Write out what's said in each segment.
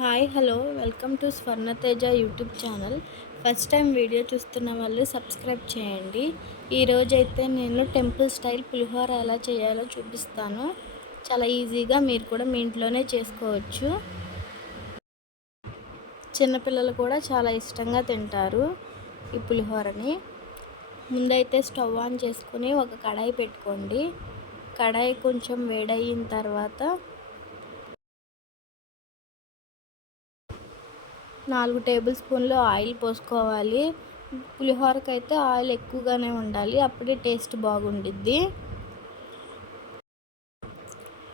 Hi hello welcome to Swarnateja YouTube channel. First time video చూస్తున్న వాళ్ళు subscribe చేయండి. ఈరోజైతే నేను టెంపుల్ స్టైల్ పులిహోర ఎలా చేయాలో చూపిస్తాను. చాలా ఈజీగా మీరు కూడా మీ ఇంట్లోనే చేసుకోవచ్చు. చిన్నపిల్లలు కూడా చాలా ఇష్టంగా తింటారు ఈ పులిహోరని. ముందైతే స్టవ్ ఆన్ చేసుకుని ఒక కడాయి పెట్టుకోండి. కడాయి కొంచెం వేడయిన తర్వాత 4 టేబుల్ స్పూన్లు ఆయిల్ పోసుకోవాలి. పులిహోరకైతే ఆయిల్ ఎక్కువగానే ఉండాలి, అప్పుడే టేస్ట్ బాగుండిద్ది.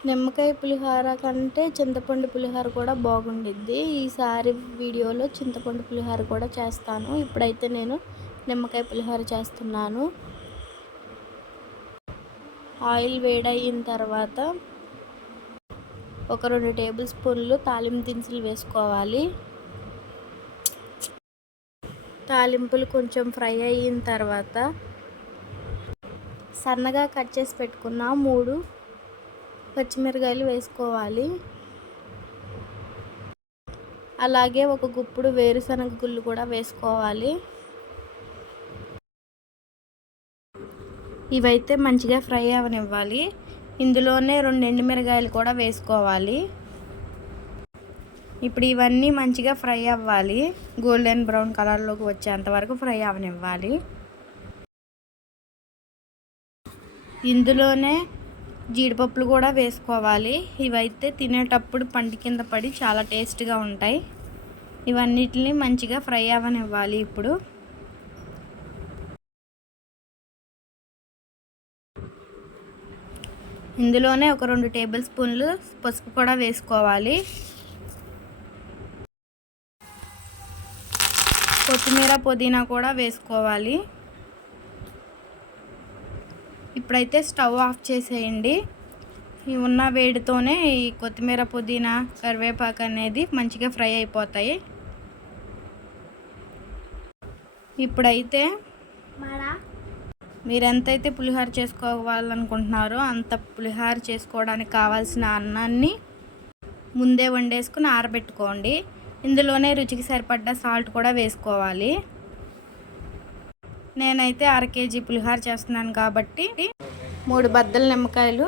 నిమ్మకాయ పులిహోర కంటే చింతపండు పులిహోర కూడా బాగుండిద్ది. ఈసారి వీడియోలో చింతపండు పులిహోర కూడా చేస్తాను. ఇప్పుడైతే నేను నిమ్మకాయ పులిహోర చేస్తున్నాను. ఆయిల్ వేడయిన తర్వాత ఒక 2 టేబుల్ స్పూన్లు తాలింపు దినుసులు వేసుకోవాలి. తాలింపులు కొంచెం ఫ్రై అయిన తర్వాత సన్నగా కట్ చేసి పెట్టుకున్న 3 పచ్చిమిరకాయలు వేసుకోవాలి. అలాగే ఒక గుప్పుడు వేరుశనగ గుళ్ళు కూడా వేసుకోవాలి. ఇవైతే మంచిగా ఫ్రై అవనివ్వాలి. ఇందులోనే 2 ఎండుమిరకాయలు కూడా వేసుకోవాలి. ఇప్పుడు ఇవన్నీ మంచిగా ఫ్రై అవ్వాలి. గోల్డెన్ బ్రౌన్ కలర్లోకి వచ్చేంత వరకు ఫ్రై అవనివ్వాలి. ఇందులోనే జీడిపప్పులు కూడా వేసుకోవాలి. ఇవైతే తినేటప్పుడు పంటి కింద పడి చాలా టేస్ట్గా ఉంటాయి. ఇవన్నిటిని మంచిగా ఫ్రై అవనివ్వాలి. ఇప్పుడు ఇందులోనే ఒక 2 టేబుల్ స్పూన్లు పసుపు కూడా వేసుకోవాలి. కొత్తిమీర పుదీనా కూడా వేసుకోవాలి. ఇప్పుడైతే స్టవ్ ఆఫ్ చేసేయండి. ఈ ఉన్న వేడితోనే ఈ కొత్తిమీర పుదీనా కరివేపాకు అనేది మంచిగా ఫ్రై అయిపోతాయి. ఇప్పుడైతే మీరు ఎంతైతే పులిహోర చేసుకోవాలనుకుంటున్నారో అంత పులిహోర చేసుకోవడానికి కావాల్సిన అన్నాన్ని ముందే వండేసుకుని ఆరబెట్టుకోండి. ఇందులోనే రుచికి సరిపడ్డ సాల్ట్ కూడా వేసుకోవాలి. నేనైతే 1/2 కేజీ పులిహోర చేస్తున్నాను కాబట్టి 3 బద్దల నిమ్మకాయలు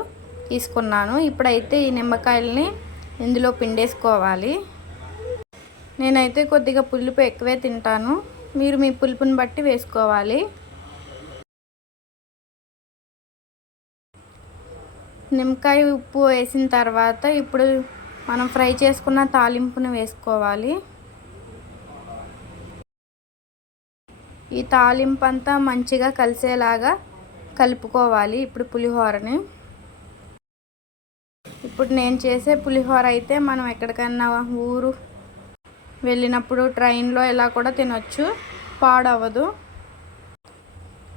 తీసుకున్నాను. ఇప్పుడైతే ఈ నిమ్మకాయలని ఇందులో పిండేసుకోవాలి. నేనైతే కొద్దిగా పులుపు ఎక్కువే తింటాను, మీరు మీ పులుపుని బట్టి వేసుకోవాలి. నిమ్మకాయ ఉప్పు వేసిన తర్వాత ఇప్పుడు మనం ఫ్రై చేసుకున్న తాలింపును వేసుకోవాలి. ఈ తాలింపు అంతా మంచిగా కలిసేలాగా కలుపుకోవాలి. ఇప్పుడు పులిహోరని ఇప్పుడు నేను చేసే పులిహోర అయితే మనం ఎక్కడికన్నా ఊరు వెళ్ళినప్పుడు ట్రైన్లో ఇలా కూడా తినొచ్చు, పాడవదు.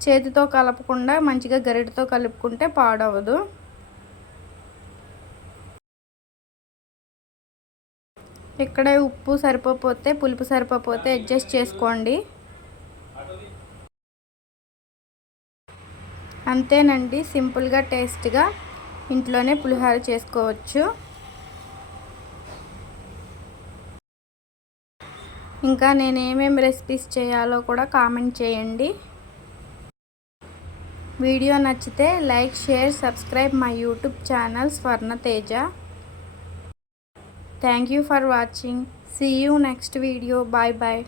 చేతితో కలపకుండా మంచిగా గరిటెతో కలుపుకుంటే పాడవదు. ఇక్కడే ఉప్పు సరిపోతే పులుపు సరిపోతే అడ్జస్ట్ చేసుకోండి. అంతేనండి, సింపుల్గా టేస్ట్గా ఇంట్లోనే పులిహోర చేసుకోవచ్చు. ఇంకా నేను ఏమేమి రెసిపీస్ చేయాలో కూడా కామెంట్ చేయండి. వీడియో నచ్చితే like, share, subscribe my YouTube channel Swarnateja. Thank you for watching. See you next video. Bye bye.